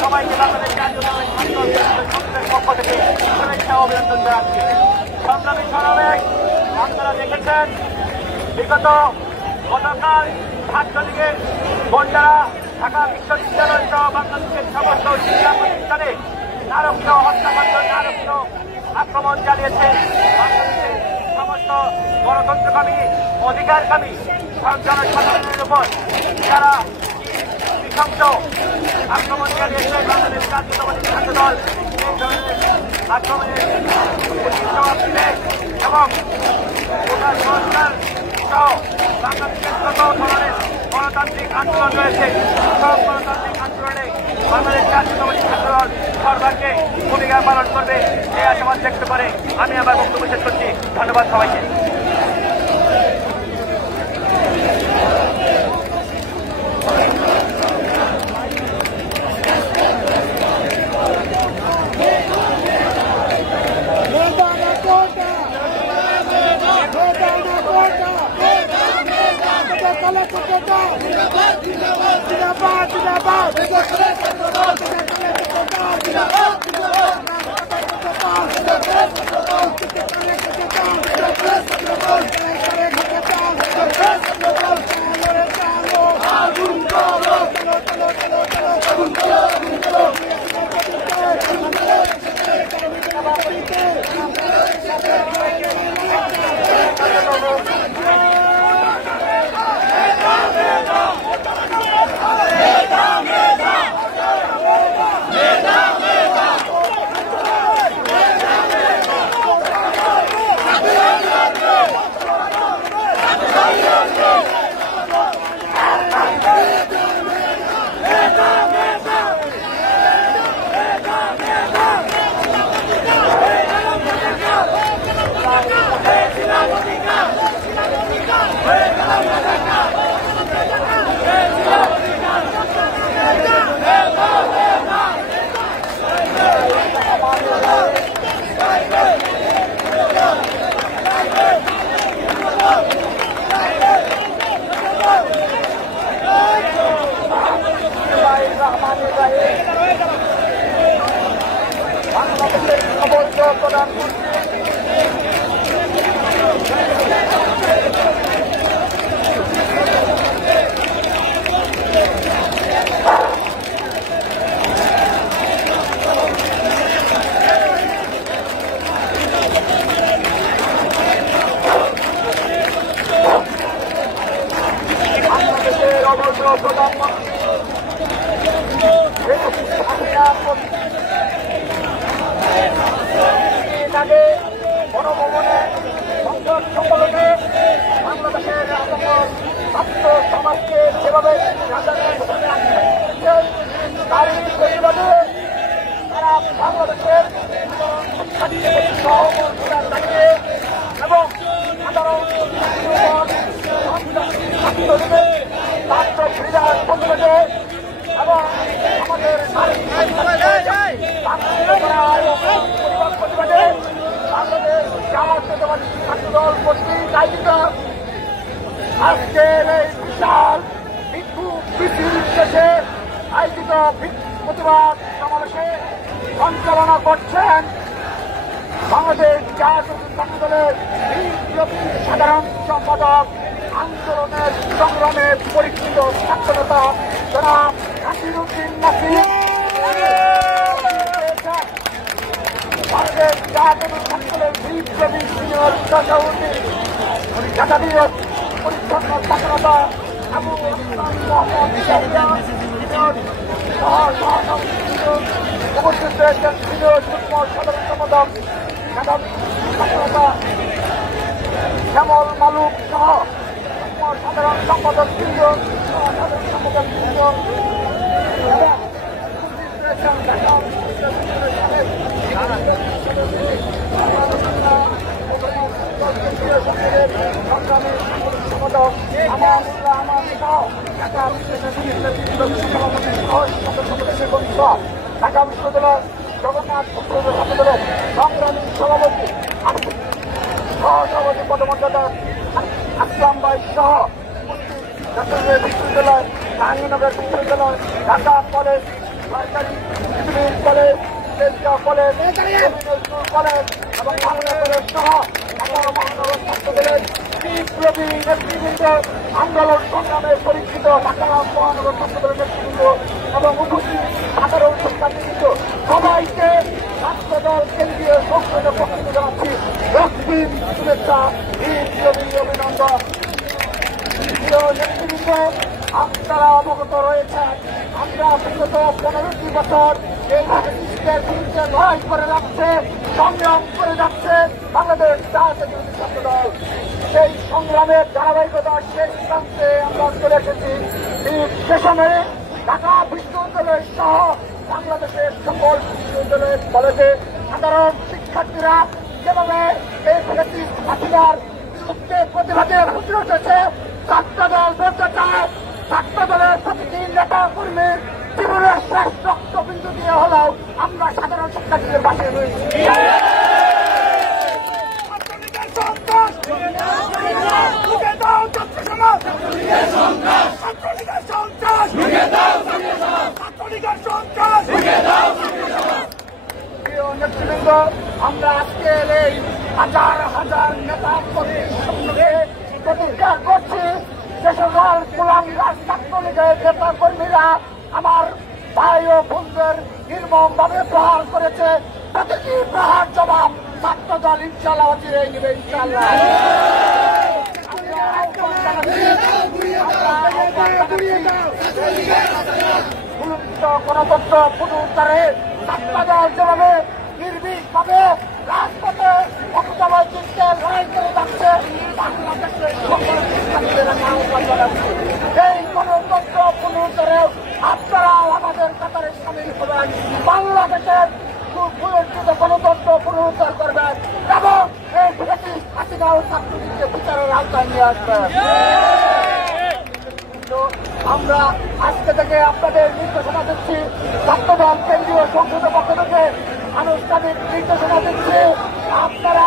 সবাইকে বাংলাদেশ জাতীয় পক্ষ থেকে শুভেচ্ছা অভিনন্দন জানাচ্ছি। সংগ্রামী সমাবেশ আপনারা দেখেছেন বিগত গতকাল ছাত্রলীগের বন্ডারা ঢাকা বিশ্ববিদ্যালয় সহ বাংলাদেশের সমস্ত শিক্ষা প্রতিষ্ঠানে নারকীয় হত্যাকাণ্ড নারকীয় আক্রমণ চালিয়েছে। বাংলাদেশের সমস্ত গণতন্ত্রকামী অধিকারকামী জনসাধারণের উপর যারা নৃশংস আক্রমণ চালিয়েছে বাংলাদেশ জাতীয়তাবাদী ছাত্র দল এই ধরনের আক্রমণের জবাব দিবে এবং গোটা সংস্কার সহ বাংলাদেশের যত ধরনের গণতান্ত্রিক আন্দোলন রয়েছে সব গণতান্ত্রিক আন্দোলনে বাংলাদেশ জাতীয়তাবাদী ছাত্র দল সরকারকে ভূমিকা পালন করবে এই আশাবাদ ব্যক্ত করে আমি আমার বক্তব্য শেষ করছি। ধন্যবাদ সবাইকে। গণভবনে সংসদ সম্মেলনে বাংলাদেশের ছাত্র সমাজকে যেভাবে তারই প্রতিবাদে তারা বাংলাদেশের সহমর্মিতা থাকে এবং সাধারণ ছাত্র ক্রীড়ার প্রতিবাদে এবং আমাদের প্রতিবাদে বাংলাদেশ জাতীয়তাবাদী ছাত্র দল কর্তৃক আয়োজিত আজকের এই বিশাল বিক্ষোভ মিছিল শেষে আয়োজিত প্রতিবাদ সমাবেশে সঞ্চালনা করছেন বাংলাদেশ জাতীয় ছাত্র দলের সাধারণ সম্পাদক আন্দোলনের সংগ্রামে পরিচিত ছাত্রনেতা জনাব নাসিরউদ্দিন নাসির। বাংলাদেশ জাতীয় ছাত্র দলের বিপ্লবী সিনিয়র সভাপতি জাতীয় পরিচ্ছন্ন ছাত্রনেতা আবু উপস্থিত রয়েছেন সিনিয়র যুগ্ম সাধারণ সম্পাদক ছাত্রনেতা শ্যামল মালুক সহ সাধারণ সম্পাদক বৃন্দ, সাধারণ সম্পাদক বৃন্দ, ঢাকা বিশ্ববিদ্যালয় জগন্নাথ ছাত্রদলের সংগ্রামী সভাপতি সহসভাপতি পদমর্যাদা আসলাম ভাই সহ চট্টগ্রাম বিশ্ববিদ্যালয়, জাহাঙ্গীরনগর বিশ্ববিদ্যালয়, ঢাকা কলেজ, সরকারি civil college, Tejgaon college, school college এবং বাংলা কলেজ সহ ঢাকা মহানগর ছাত্রদলের বিপ্লবী নেতৃবৃন্দ, আন্দোলন সংগ্রামে পরীক্ষিত ঢাকা মহানগর ছাত্রদলের নেতৃবৃন্দ এবং উপস্থিত সাধারণ শিক্ষার্থীবৃন্দ সবাইকে ছাত্রদল কেন্দ্রীয় সংসদের পক্ষ থেকে জানাচ্ছি রক্তিম শুভেচ্ছা, বিপ্লবী অভিনন্দন। নেতৃবৃন্দ, আপনারা অবগত রয়েছেন আমরা বিগত 15টি বছর এই ব্রিটিশদের বিরুদ্ধে লড়াই করে যাচ্ছে, সংগ্রাম করে যাচ্ছে বাংলাদেশ জাতীয়তাবাদী ছাত্রদল। সেই সংগ্রামের ধারাবাহিকতার শেষ প্রান্তে আমরা চলে এসেছি। সে সময়ে ঢাকা বিশ্ববিদ্যালয় সহ বাংলাদেশের সকল বিশ্ববিদ্যালয় কলেজে সাধারণ শিক্ষার্থীরা যেভাবে এই হাসিনার বিরুদ্ধে প্রতিবাদে ফুটে উঠেছে, ছাত্রদল বলতে চায় ছাত্রদলের প্রতিটি নেতা কর্মীর জীবনের শেষ রক্তবিন্দু দিয়ে হলেও আমরা সাধারণ শিক্ষার্থীদের পাশে রয়েছি। নেতৃবৃন্দ, আমরা আজকে এই হাজার হাজার নেতা কর্মীর সঙ্গে প্রতিজ্ঞা করছি যে সকল কুলাঙ্গার ছাত্রলীগের নেতা কর্মীরা আমার ভাই ও বোনদের নির্মম ভাবে প্রহার করেছে, প্রতিটি প্রহার জবাব ছাত্রদল ইনশাল্লাহ অচিরেই নেবে ইনশাল্লাহ। গণতন্ত্র পুনরুদ্ধারে ছাত্রদল যেভাবে নির্ভীকভাবে রাজপথে বক্তব্য চিনতে লড়াই করে যাচ্ছে, বাংলাদেশের সকল শিক্ষার্থীদের এই গণতন্ত্র পুনরুদ্ধারে আপনারাও আমাদের কাতারে সামিল হবেন, বাংলাদেশের সুপ্রতিষ্ঠিত গণতন্ত্র পুনরুদ্ধার করবেন এবং এই ব্রিটিশ হাসিনা ও ছাত্রলীগকে বিচারের আওতায় নিয়ে আসবেন। আমরা আজকে থেকে আপনাদের নির্দেশনা দিচ্ছি, ছাত্রদল কেন্দ্রীয় সংসদের পক্ষ থেকে আনুষ্ঠানিক নির্দেশনা দিচ্ছি, আপনারা